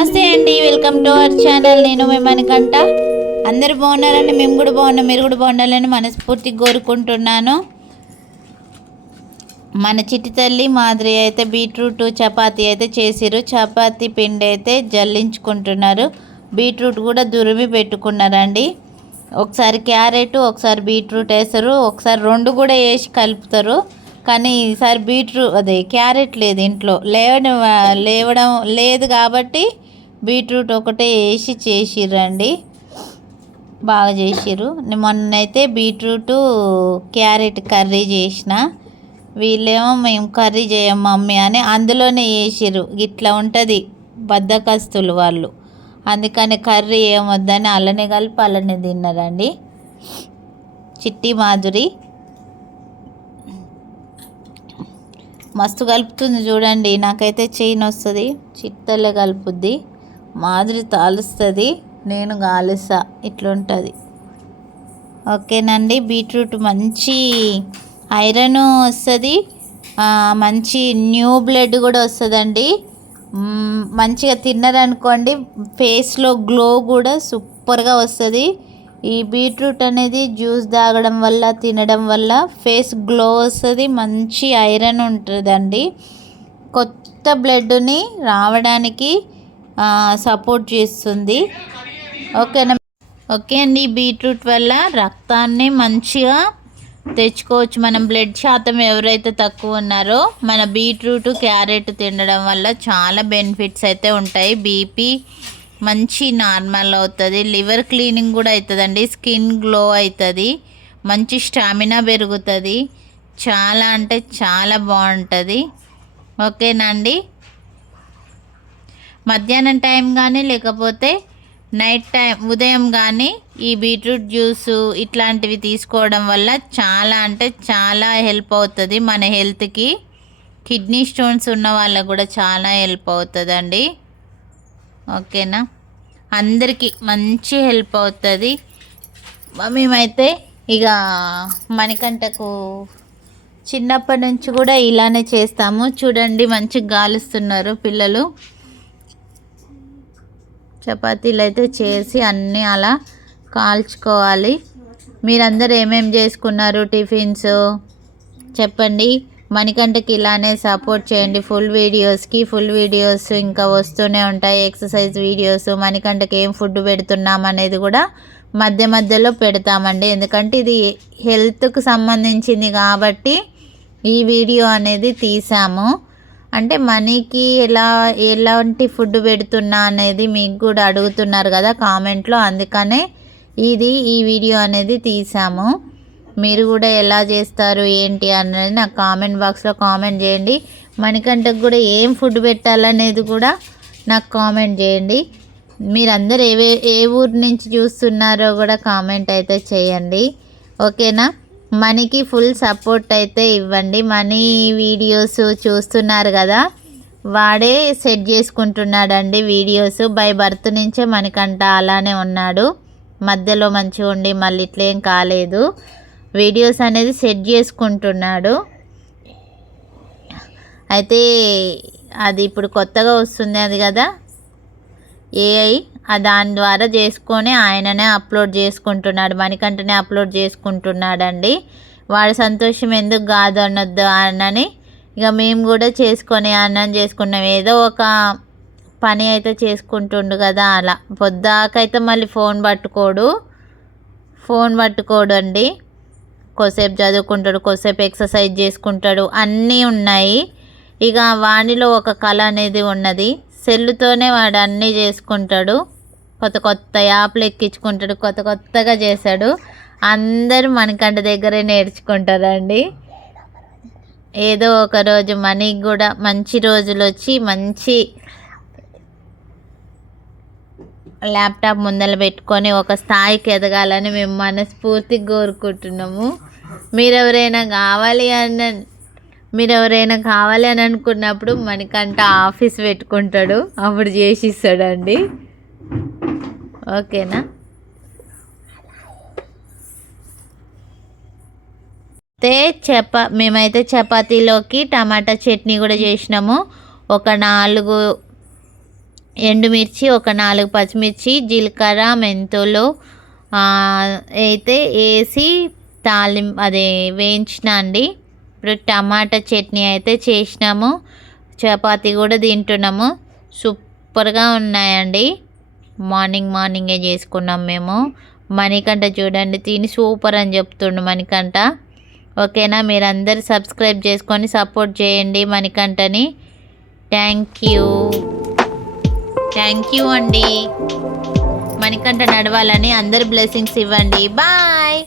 నమస్తే అండి welcome to our channel. నేను మేమనికంట అందరు బాగున్నారండి? మేము కూడా బాగున్నాం మీరు కూడా బాగుండాలని మనస్ఫూర్తి కోరుకుంటున్నాను. మన చిట్టి తల్లి మాదిరి అయితే బీట్రూట్ చపాతీ అయితే చేసిరు చపాతీ పిండి అయితే జల్లించుకుంటున్నారు. బీట్రూట్ కూడా దురిమి పెట్టుకున్నారండి. ఒకసారి క్యారెట్ ఒకసారి బీట్రూట్ వేస్తారు. ఒకసారి రెండు కూడా వేసి కలుపుతారు. కానీ ఈసారి బీట్రూట్ అదే క్యారెట్ లేదు ఇంట్లో. లేవడం లేవడం లేదు కాబట్టి బీట్రూట్ ఒకటే వేసి చేసిర్రండి. బాగా చేసిర్రు. మొన్నైతే బీట్రూట్ క్యారెట్ కర్రీ చేసిన. వీళ్ళేమో మేము కర్రీ చేయం మమ్మీ అని అందులోనే వేసిర్రు. ఇట్లా ఉంటుంది బద్దకస్తులు వాళ్ళు. అందుకని కర్రీ ఏమొద్దని అలానే కలిపి అలానే తిన్నారండి. చిట్టి మాధురి. మస్తు కలుపుతుంది చూడండి. నాకైతే చైన్ వస్తుంది చిట్టలే కలుపుద్ది. మాధురి తాలుస్తుంది నేను గాలుస్తా. ఇట్లుంటుంది. ఓకేనండి బీట్రూట్ మంచి ఐరన్ వస్తుంది. మంచి న్యూ బ్లడ్ కూడా వస్తుందండి. మంచిగా తిన్నారనుకోండి ఫేస్లో గ్లో కూడా సూపర్గా వస్తుంది. ఈ బీట్రూట్ అనేది జ్యూస్ తాగడం వల్ల తినడం వల్ల ఫేస్ గ్లో వస్తుంది మంచి ఐరన్ ఉంటుందండి. కొత్త బ్లడ్ని రావడానికి సపోర్ట్ చేస్తుంది. ఓకేనా ఓకే అండి బీట్రూట్ వల్ల రక్తాన్ని మంచిగా తెచ్చుకోవచ్చు. మనం బ్లడ్ శాతం ఎవరైతే తక్కువ ఉన్నారో మన బీట్రూట్ క్యారెట్ తినడం వల్ల చాలా బెనిఫిట్స్ అయితే ఉంటాయి. బీపీ మంచి నార్మల్ అవుతుంది. లివర్ క్లీనింగ్ కూడా అవుతుందండి. స్కిన్ గ్లో అవుతుంది. మంచి స్టామినా పెరుగుతుంది. చాలా అంటే చాలా బాగుంటుంది. ఓకేనండి మధ్యాహ్నం టైం కానీ లేకపోతే నైట్ టైం ఉదయం కానీ ఈ బీట్రూట్ జ్యూస్ ఇట్లాంటివి తీసుకోవడం వల్ల చాలా అంటే చాలా హెల్ప్ అవుతుంది. మన హెల్త్కి కిడ్నీ స్టోన్స్ ఉన్న వాళ్ళకు కూడా చాలా హెల్ప్ అవుతుందండి. ఓకేనా? అందరికీ మంచి హెల్ప్ అవుతుంది. మేమైతే ఇక మణికంటకు చిన్నప్పటి నుంచి కూడా ఇలానే చేస్తాము. చూడండి మంచిగా గాలుస్తున్నారు పిల్లలు. చపాతీలు అయితే చేసి అన్నీ అలా కాల్చుకోవాలి. మీరందరూ ఏమేమి చేసుకున్నారు టిఫిన్స్? చెప్పండి. మణికంటకి ఇలానే సపోర్ట్ చేయండి. ఫుల్ వీడియోస్కి ఫుల్ వీడియోస్ ఇంకా వస్తూనే ఉంటాయి. ఎక్సర్సైజ్ వీడియోస్ మణికంటకి ఏం ఫుడ్ పెడుతున్నాం అనేది కూడా మధ్య మధ్యలో పెడతామండి. ఎందుకంటే ఇది హెల్త్కు సంబంధించింది కాబట్టి ఈ వీడియో అనేది తీసాము. అంటే మనీకి ఎలా ఎలాంటి ఫుడ్ పెడుతున్నా అనేది మీకు కూడా అడుగుతున్నారు కదా కామెంట్లో. అందుకనే ఇది ఈ వీడియో అనేది తీసాము. మీరు కూడా ఎలా చేస్తారు ఏంటి అనేది నాకు కామెంట్ బాక్స్లో కామెంట్ చేయండి. మణికంటకు కూడా ఏం ఫుడ్ పెట్టాలనేది కూడా నాకు కామెంట్ చేయండి. మీరందరూ ఏ ఏ ఊరు నుంచి చూస్తున్నారో కూడా కామెంట్ అయితే చేయండి. ఓకేనా? మనీకి ఫుల్ సపోర్ట్ అయితే ఇవ్వండి. మనీ వీడియోస్ చూస్తున్నారు కదా వాడే సెట్ చేసుకుంటున్నాడండి వీడియోస్ బై బర్త్ నుంచే మనకంట అలానే ఉన్నాడు. మధ్యలో మంచిగా ఉండి మళ్ళీ ఇట్లేం కాలేదు. వీడియోస్ అనేది సెట్ చేసుకుంటున్నాడు. అయితే అది ఇప్పుడు కొత్తగా వస్తుంది అది కదా. ఏఐ దాని ద్వారా చేసుకొని ఆయననే అప్లోడ్ చేసుకుంటున్నాడు మణికంటనే అప్లోడ్ చేసుకుంటున్నాడండి. వాడి సంతోషం ఎందుకు కాదు అనొద్దు అన్నని ఇక మేము కూడా చేసుకొని అన్నం చేసుకున్నాం. ఏదో ఒక పని అయితే చేసుకుంటుండు కదా అలా. పొద్దాకైతే మళ్ళీ ఫోన్ పట్టుకోడు ఫోన్ పట్టుకోడు అండి కొద్దిసేపు చదువుకుంటాడు కొసేపు ఎక్సర్సైజ్ చేసుకుంటాడు అన్నీ ఉన్నాయి. ఇక వాణిలో ఒక కళ అనేది ఉన్నది. సెల్లుతోనే వాడు అన్నీ చేసుకుంటాడు. కొత్త కొత్త యాప్లు ఎక్కించుకుంటాడు కొత్త కొత్తగా చేశాడు. అందరూ మనకంట దగ్గరే నేర్చుకుంటారండి. ఏదో ఒక రోజు మనీ కూడా మంచి రోజులు వచ్చి మంచి ల్యాప్టాప్ ముందర పెట్టుకొని ఒక స్థాయికి ఎదగాలని మేము మనస్ఫూర్తిగా కోరుకుంటున్నాము. మీరు ఎవరైనా కావాలి అని మీరు ఎవరైనా కావాలి అని అనుకున్నప్పుడు మనకంట ఆఫీస్ పెట్టుకుంటాడు. అప్పుడు చేసి ఇస్తాడండి ఓకేనా? అయితే చపా మేమైతే చపాతీలోకి టమాటా చట్నీ కూడా చేసినాము. ఒక నాలుగు ఎండుమిర్చి ఒక నాలుగు పచ్చిమిర్చి జీలకర్ర మెంతులు అయితే వేసి తాలిం అదే వేయించిన అండి. ఇప్పుడు టమాటా చట్నీ అయితే చేసినాము. చపాతీ కూడా తింటున్నాము. సూపర్గా ఉన్నాయండి. మార్నింగ్ మార్నింగే చేసుకున్నాం మేము. మణికంఠ చూడండి తిని సూపర్ అని చెప్తుండు మణికంఠ. ఓకేనా? మీరందరూ సబ్స్క్రైబ్ చేసుకొని సపోర్ట్ చేయండి మణికంఠని. థ్యాంక్ యూ థ్యాంక్ యూ అండి. మణికంఠ నడవాలని అందరు బ్లెస్సింగ్స్ ఇవ్వండి. బాయ్